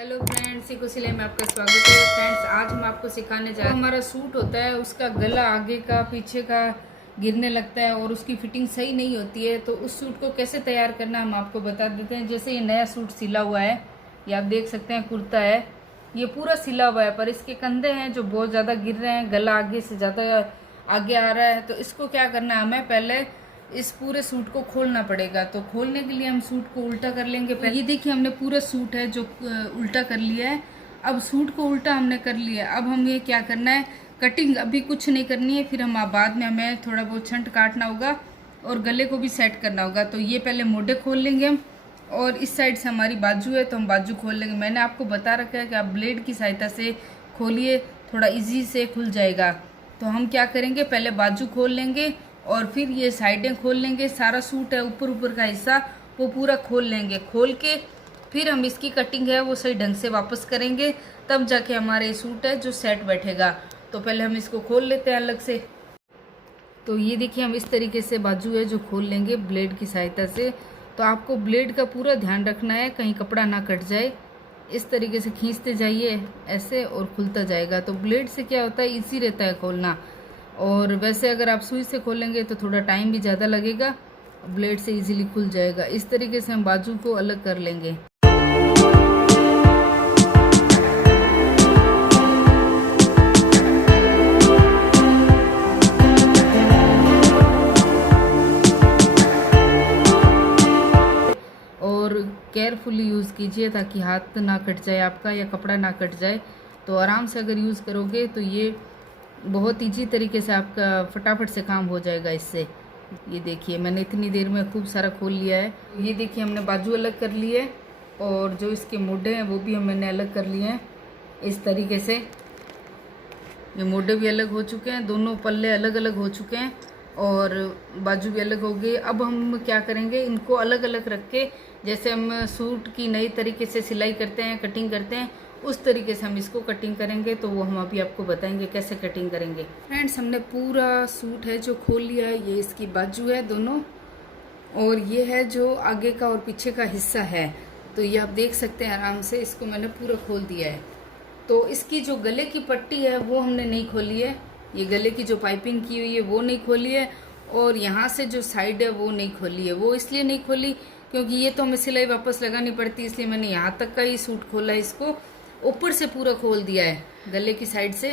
Hello friends, सीखो सिलाई में आपका स्वागत है। फ्रेंड्स, आज हम आपको सिखाने जा रहे हैं। हमारा सूट होता है, उसका गला आगे का पीछे का गिरने लगता है और उसकी फिटिंग सही नहीं होती है, तो उस सूट को कैसे तैयार करना हम आपको बता देते हैं। जैसे ये नया सूट सिला हुआ है, ये आप देख सकते हैं, कुर्ता है, ये पूरा सिला हुआ है, पर इसके कंधे हैं जो बहुत ज़्यादा गिर रहे हैं, गला आगे से ज़्यादा आगे आ रहा है। तो इसको क्या करना है, हमें पहले इस पूरे सूट को खोलना पड़ेगा। तो खोलने के लिए हम सूट को उल्टा कर लेंगे। तो ये देखिए, हमने पूरा सूट है जो उल्टा कर लिया है। अब सूट को उल्टा हमने कर लिया है। अब हम ये क्या करना है, कटिंग अभी कुछ नहीं करनी है, फिर हम बाद में हमें थोड़ा बहुत छंट काटना होगा और गले को भी सेट करना होगा। तो ये पहले मोढे खोल लेंगे हम, और इस साइड से हमारी बाजू है तो हम बाजू खोल लेंगे। मैंने आपको बता रखा है कि आप ब्लेड की सहायता से खोलिए, थोड़ा इजी से खुल जाएगा। तो हम क्या करेंगे, पहले बाजू खोल लेंगे और फिर ये साइडें खोल लेंगे। सारा सूट है, ऊपर ऊपर का हिस्सा वो पूरा खोल लेंगे। खोल के फिर हम इसकी कटिंग है वो सही ढंग से वापस करेंगे, तब जाके हमारे सूट है जो सेट बैठेगा। तो पहले हम इसको खोल लेते हैं अलग से। तो ये देखिए, हम इस तरीके से बाजू है जो खोल लेंगे ब्लेड की सहायता से। तो आपको ब्लेड का पूरा ध्यान रखना है, कहीं कपड़ा ना कट जाए। इस तरीके से खींचते जाइए ऐसे और खुलता जाएगा। तो ब्लेड से क्या होता है, इजी रहता है खोलना। और वैसे अगर आप सुई से खोलेंगे तो थोड़ा टाइम भी ज़्यादा लगेगा, ब्लेड से इजीली खुल जाएगा। इस तरीके से हम बाजू को अलग कर लेंगे। और केयरफुली यूज़ कीजिए ताकि हाथ ना कट जाए आपका या कपड़ा ना कट जाए। तो आराम से अगर यूज़ करोगे तो ये बहुत ईजी तरीके से आपका फटाफट से काम हो जाएगा इससे। ये देखिए, मैंने इतनी देर में खूब सारा खोल लिया है। ये देखिए, हमने बाजू अलग कर ली है और जो इसके मोढे हैं वो भी मैंने अलग कर लिए हैं इस तरीके से। ये मोढे भी अलग हो चुके हैं, दोनों पल्ले अलग अलग हो चुके हैं और बाजू भी अलग हो गई। अब हम क्या करेंगे, इनको अलग अलग रख के, जैसे हम सूट की नई तरीके से सिलाई करते हैं, कटिंग करते हैं, उस तरीके से हम इसको कटिंग करेंगे। तो वो हम अभी आपको बताएंगे कैसे कटिंग करेंगे। फ्रेंड्स, हमने पूरा सूट है जो खोल लिया है। ये इसकी बाजू है दोनों, और ये है जो आगे का और पीछे का हिस्सा है। तो ये आप देख सकते हैं आराम से, इसको मैंने पूरा खोल दिया है। तो इसकी जो गले की पट्टी है वो हमने नहीं खोली है, ये गले की जो पाइपिंग की हुई है वो नहीं खोली है, और यहाँ से जो साइड है वो नहीं खोली है। वो इसलिए नहीं खोली क्योंकि ये तो हमें सिलाई वापस लगानी पड़ती, इसलिए मैंने यहाँ तक का ही सूट खोला है। इसको ऊपर से पूरा खोल दिया है, गले की साइड से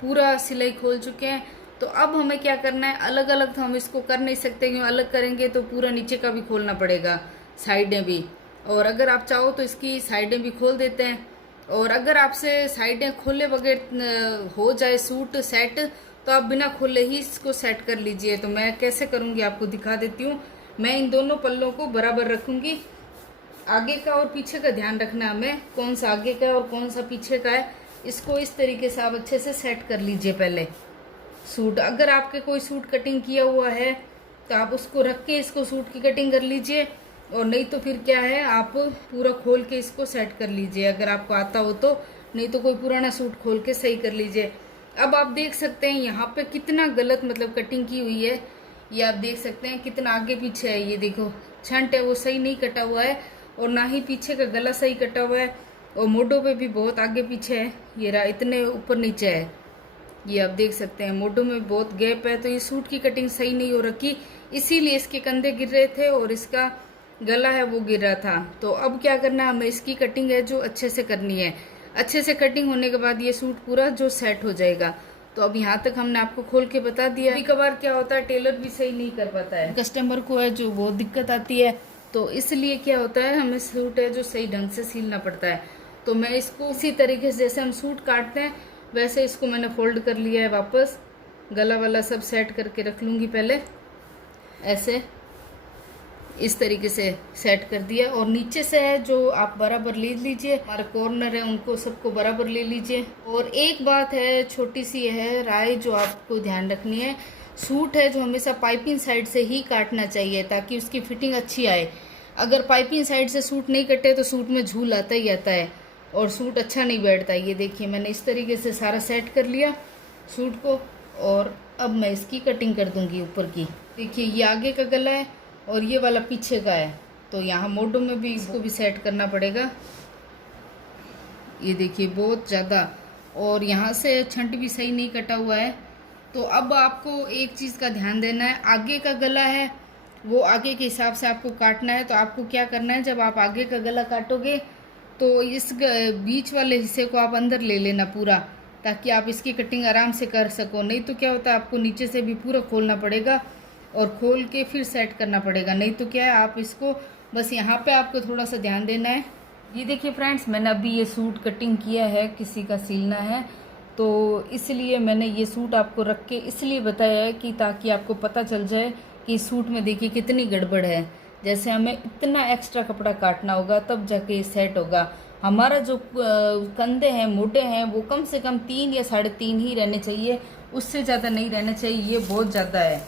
पूरा सिलाई खोल चुके हैं। तो अब हमें क्या करना है, अलग अलग तो हम इसको कर नहीं सकते, क्योंकि अलग करेंगे तो पूरा नीचे का भी खोलना पड़ेगा, साइडें भी। और अगर आप चाहो तो इसकी साइडें भी खोल देते हैं। और अगर आपसे साइडें खोले बगैर हो जाए सूट सेट, तो आप बिना खोले ही इसको सेट कर लीजिए। तो मैं कैसे करूँगी आपको दिखा देती हूँ। मैं इन दोनों पल्लों को बराबर रखूँगी। आगे का और पीछे का ध्यान रखना हमें, कौन सा आगे का है और कौन सा पीछे का है। इसको इस तरीके से आप अच्छे से सेट कर लीजिए पहले सूट। अगर आपके कोई सूट कटिंग किया हुआ है तो आप उसको रख के इसको सूट की कटिंग कर लीजिए, और नहीं तो फिर क्या है, आप पूरा खोल के इसको सेट कर लीजिए अगर आपको आता हो तो। नहीं तो कोई पुराना सूट खोल के सही कर लीजिए। अब आप देख सकते हैं यहाँ पे कितना गलत मतलब कटिंग की हुई है। ये आप देख सकते हैं कितना आगे पीछे है। ये देखो, छंट है वो सही नहीं कटा हुआ है, और ना ही पीछे का गला सही कटा हुआ है, और मोढों पे भी बहुत आगे पीछे है। ये रहा, इतने ऊपर नीचे है। ये आप देख सकते हैं मोढों में बहुत गैप है। तो ये सूट की कटिंग सही नहीं हो रखी, इसीलिए इसके कंधे गिर रहे थे और इसका गला है वो गिर रहा था। तो अब क्या करना है, हमें इसकी कटिंग है जो अच्छे से करनी है। अच्छे से कटिंग होने के बाद ये सूट पूरा जो सेट हो जाएगा। तो अब यहाँ तक हमने आपको खोल के बता दिया। कभी कभार क्या होता है, टेलर भी सही नहीं कर पाता है, कस्टमर को है जो बहुत दिक्कत आती है। तो इसलिए क्या होता है, हमें सूट है जो सही ढंग से सिलना पड़ता है। तो मैं इसको इसी तरीके से जैसे हम सूट काटते हैं वैसे इसको मैंने फोल्ड कर लिया है वापस। गला वाला सब सेट करके रख लूँगी पहले, ऐसे इस तरीके से सेट कर दिया। और नीचे से है जो आप बराबर ले लीजिए, हमारे कॉर्नर है उनको सबको बराबर ले लीजिए। और एक बात है, छोटी सी है राय जो आपको ध्यान रखनी है, सूट है जो हमेशा पाइपिंग साइड से ही काटना चाहिए ताकि उसकी फिटिंग अच्छी आए। अगर पाइपिंग साइड से सूट नहीं कटे तो सूट में झूल आता ही आता है और सूट अच्छा नहीं बैठता। ये देखिए, मैंने इस तरीके से सारा सेट कर लिया सूट को, और अब मैं इसकी कटिंग कर दूंगी ऊपर की। देखिए, ये आगे का गला है और ये वाला पीछे का है। तो यहाँ मोढों में भी इसको भी सेट करना पड़ेगा। ये देखिए बहुत ज़्यादा, और यहाँ से छंट भी सही नहीं कटा हुआ है। तो अब आपको एक चीज़ का ध्यान देना है, आगे का गला है वो आगे के हिसाब से आपको काटना है। तो आपको क्या करना है, जब आप आगे का गला काटोगे तो इस बीच वाले हिस्से को आप अंदर ले लेना पूरा, ताकि आप इसकी कटिंग आराम से कर सको। नहीं तो क्या होता है, आपको नीचे से भी पूरा खोलना पड़ेगा और खोल के फिर सेट करना पड़ेगा। नहीं तो क्या है, आप इसको बस यहाँ पे आपको थोड़ा सा ध्यान देना है। ये देखिए फ्रेंड्स, मैंने अभी ये सूट कटिंग किया है, किसी का सिलना है, तो इसलिए मैंने ये सूट आपको रख के इसलिए बताया है कि ताकि आपको पता चल जाए कि इस सूट में देखिए कितनी गड़बड़ है। जैसे हमें इतना एक्स्ट्रा कपड़ा काटना होगा तब जाके सेट होगा। हमारा जो कंधे हैं, मोटे हैं, वो कम से कम 3 या 3.5 ही रहने चाहिए, उससे ज़्यादा नहीं रहना चाहिए। ये बहुत ज़्यादा है,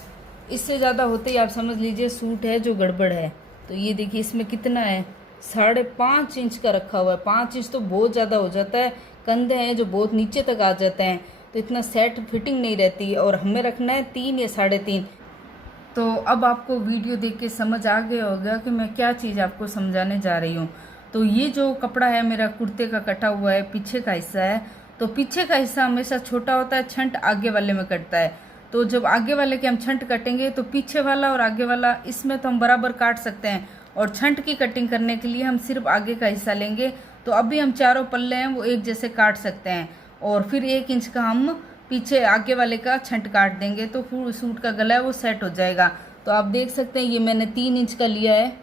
इससे ज़्यादा होते ही आप समझ लीजिए सूट है जो गड़बड़ है। तो ये देखिए इसमें कितना है, 5.5 इंच का रखा हुआ है। 5 इंच तो बहुत ज़्यादा हो जाता है, कंधे हैं जो बहुत नीचे तक आ जाते हैं, तो इतना सेट फिटिंग नहीं रहती। और हमें रखना है 3 या 3.5। तो अब आपको वीडियो देख के समझ आ गया होगा कि मैं क्या चीज़ आपको समझाने जा रही हूँ। तो ये जो कपड़ा है मेरा कुर्ते का कटा हुआ है, पीछे का हिस्सा है, तो पीछे का हिस्सा हमेशा छोटा होता है, छंट आगे वाले में कटता है। तो जब आगे वाले के हम छंट कटेंगे तो पीछे वाला और आगे वाला इसमें तो हम बराबर काट सकते हैं, और छंट की कटिंग करने के लिए हम सिर्फ आगे का हिस्सा लेंगे। तो अभी हम चारों पल्ले हैं वो एक जैसे काट सकते हैं, और फिर 1 इंच का हम पीछे आगे वाले का छंट काट देंगे, तो फुल सूट का गला है वो सेट हो जाएगा। तो आप देख सकते हैं ये मैंने 3 इंच का लिया है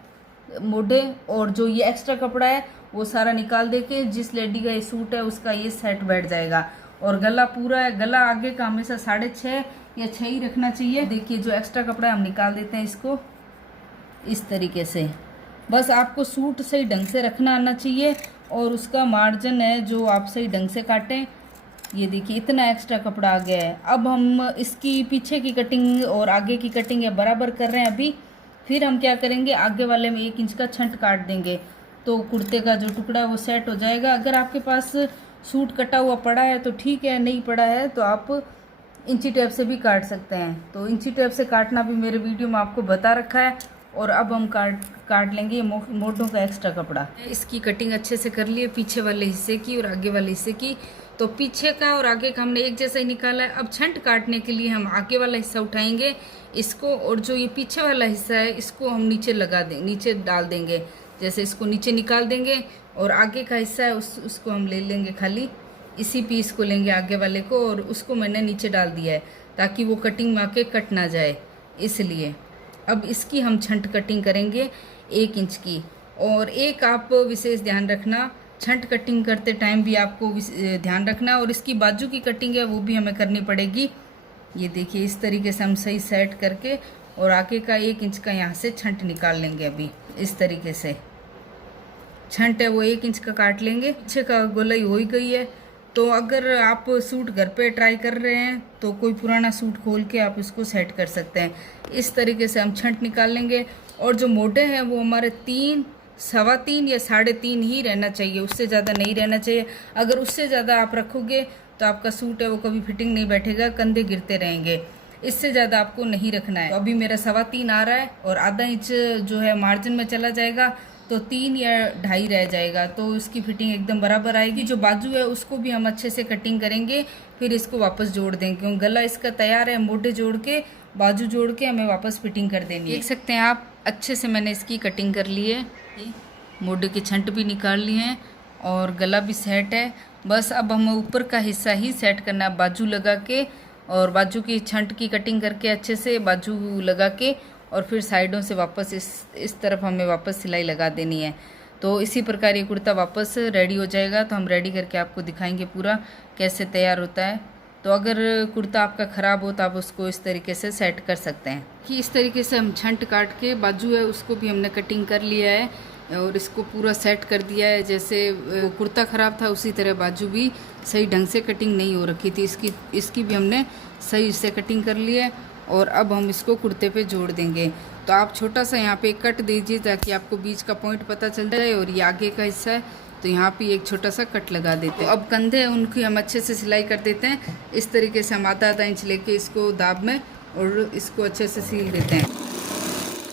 मोटे, और जो ये एक्स्ट्रा कपड़ा है वो सारा निकाल दे के जिस लेडी का ये सूट है उसका ये सेट बैठ जाएगा। और गला पूरा है, गला आगे का हमेशा 6.5 या 6 ही रखना चाहिए। देखिए जो एक्स्ट्रा कपड़ा है हम निकाल देते हैं इसको इस तरीके से। बस आपको सूट सही ढंग से रखना आना चाहिए, और उसका मार्जिन है जो आप सही ढंग से काटें। ये देखिए इतना एक्स्ट्रा कपड़ा आ गया है। अब हम इसकी पीछे की कटिंग और आगे की कटिंग है बराबर कर रहे हैं अभी। फिर हम क्या करेंगे, आगे वाले में 1 इंच का छंट काट देंगे, तो कुर्ते का जो टुकड़ा है वो सेट हो जाएगा। अगर आपके पास सूट कटा हुआ पड़ा है तो ठीक है, नहीं पड़ा है तो आप इंची टेप से भी काट सकते हैं। तो इंची टेप से काटना भी मेरे वीडियो में आपको बता रखा है। और अब हम काट लेंगे मोटों का एक्स्ट्रा कपड़ा। इसकी कटिंग अच्छे से कर लिए, पीछे वाले हिस्से की और आगे वाले हिस्से की। तो पीछे का और आगे का हमने एक जैसा ही निकाला है। अब छंट काटने के लिए हम आगे वाला हिस्सा उठाएंगे इसको, और जो ये पीछे वाला हिस्सा है इसको हम नीचे डाल देंगे। जैसे इसको नीचे निकाल देंगे, और आगे का हिस्सा है उसको हम ले लेंगे, खाली इसी पीस को लेंगे आगे वाले को, और उसको मैंने नीचे डाल दिया है ताकि वो कटिंग में आके कट ना जाए, इसलिए। अब इसकी हम छंट कटिंग करेंगे 1 इंच की। और एक आप विशेष ध्यान रखना, छंट कटिंग करते टाइम भी आपको ध्यान रखना, और इसकी बाजू की कटिंग है वो भी हमें करनी पड़ेगी। ये देखिए इस तरीके से हम सही सेट करके, और आगे का 1 इंच का यहाँ से छंट निकाल लेंगे। अभी इस तरीके से छंट है वो 1 इंच का काट लेंगे। पीछे का गोलाई हो ही गई है। तो अगर आप सूट घर पे ट्राई कर रहे हैं तो कोई पुराना सूट खोल के आप इसको सेट कर सकते हैं। इस तरीके से हम छंट निकाल लेंगे, और जो मोटे हैं वो हमारे 3, 3.25 या 3.5 ही रहना चाहिए, उससे ज़्यादा नहीं रहना चाहिए। अगर उससे ज़्यादा आप रखोगे तो आपका सूट है वो कभी फिटिंग नहीं बैठेगा, कंधे गिरते रहेंगे। इससे ज़्यादा आपको नहीं रखना है। तो अभी मेरा 3.25 आ रहा है, और आधा इंच जो है मार्जिन में चला जाएगा, तो 3 या 2.5 रह जाएगा, तो इसकी फिटिंग एकदम बराबर आएगी। जो बाजू है उसको भी हम अच्छे से कटिंग करेंगे, फिर इसको वापस जोड़ देंगे, क्योंकि गला इसका तैयार है। मोटे जोड़ के बाजू जोड़ के हमें वापस फिटिंग कर देनी है। देख सकते हैं आप, अच्छे से मैंने इसकी कटिंग कर ली है। मोटे के छंट भी निकाल लिए हैं, और गला भी सेट है। बस अब हमें ऊपर का हिस्सा ही सेट करना है, बाजू लगा के, और बाजू की छंट की कटिंग करके अच्छे से बाजू लगा के, और फिर साइडों से वापस इस तरफ हमें वापस सिलाई लगा देनी है। तो इसी प्रकार ये कुर्ता वापस रेडी हो जाएगा। तो हम रेडी करके आपको दिखाएंगे पूरा कैसे तैयार होता है। तो अगर कुर्ता आपका ख़राब हो तो आप उसको इस तरीके से सेट कर सकते हैं कि इस तरीके से हम छंट काट के बाजू है उसको भी हमने कटिंग कर लिया है, और इसको पूरा सेट कर दिया है। जैसे कुर्ता ख़राब था उसी तरह बाजू भी सही ढंग से कटिंग नहीं हो रखी थी, इसकी भी हमने सही से कटिंग कर ली है। और अब हम इसको कुर्ते पे जोड़ देंगे। तो आप छोटा सा यहाँ पे कट दीजिए ताकि आपको बीच का पॉइंट पता चल जाए, और ये आगे का हिस्सा है तो यहाँ पे एक छोटा सा कट लगा देते हैं। तो अब कंधे हैं उनकी हम अच्छे से सिलाई कर देते हैं। इस तरीके से हम आधा इंच लेके इसको दाब में, और इसको अच्छे से सील देते हैं।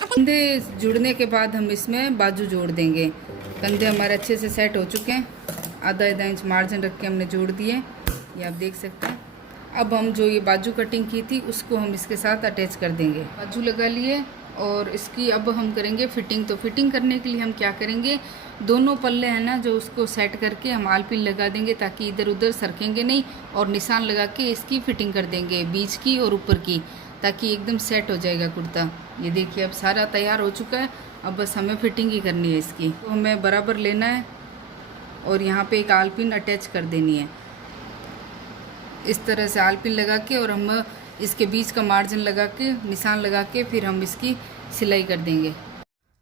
कंधे जुड़ने के बाद हम इसमें बाजू जोड़ देंगे। कंधे हमारे अच्छे से सेट हो चुके हैं। आधा इंच मार्जिन रख के हमने जोड़ दिए, ये आप देख सकते हैं। अब हम जो ये बाजू कटिंग की थी उसको हम इसके साथ अटैच कर देंगे। बाजू लगा लिए और इसकी अब हम करेंगे फिटिंग। तो फिटिंग करने के लिए हम क्या करेंगे, दोनों पल्ले हैं ना जो उसको सेट करके हम आलपिन लगा देंगे ताकि इधर उधर सरकेंगे नहीं, और निशान लगा के इसकी फिटिंग कर देंगे बीच की और ऊपर की, ताकि एकदम सेट हो जाएगा कुर्ता। ये देखिए अब सारा तैयार हो चुका है, अब बस हमें फिटिंग ही करनी है इसकी। तो हमें बराबर लेना है और यहाँ पे एक आलपिन अटैच कर देनी है, इस तरह से आलपिन लगा के, और हम इसके बीच का मार्जिन लगा के निशान लगा के फिर हम इसकी सिलाई कर देंगे।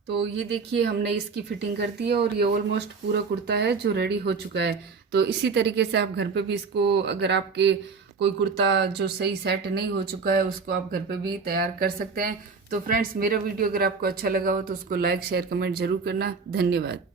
तो ये देखिए हमने इसकी फिटिंग कर दी है और ये ऑलमोस्ट पूरा कुर्ता है जो रेडी हो चुका है। तो इसी तरीके से आप घर पे भी इसको, अगर आपके कोई कुर्ता जो सही सेट नहीं हो चुका है उसको आप घर पे भी तैयार कर सकते हैं। तो फ्रेंड्स, मेरा वीडियो अगर आपको अच्छा लगा हो तो उसको लाइक शेयर कमेंट जरूर करना। धन्यवाद।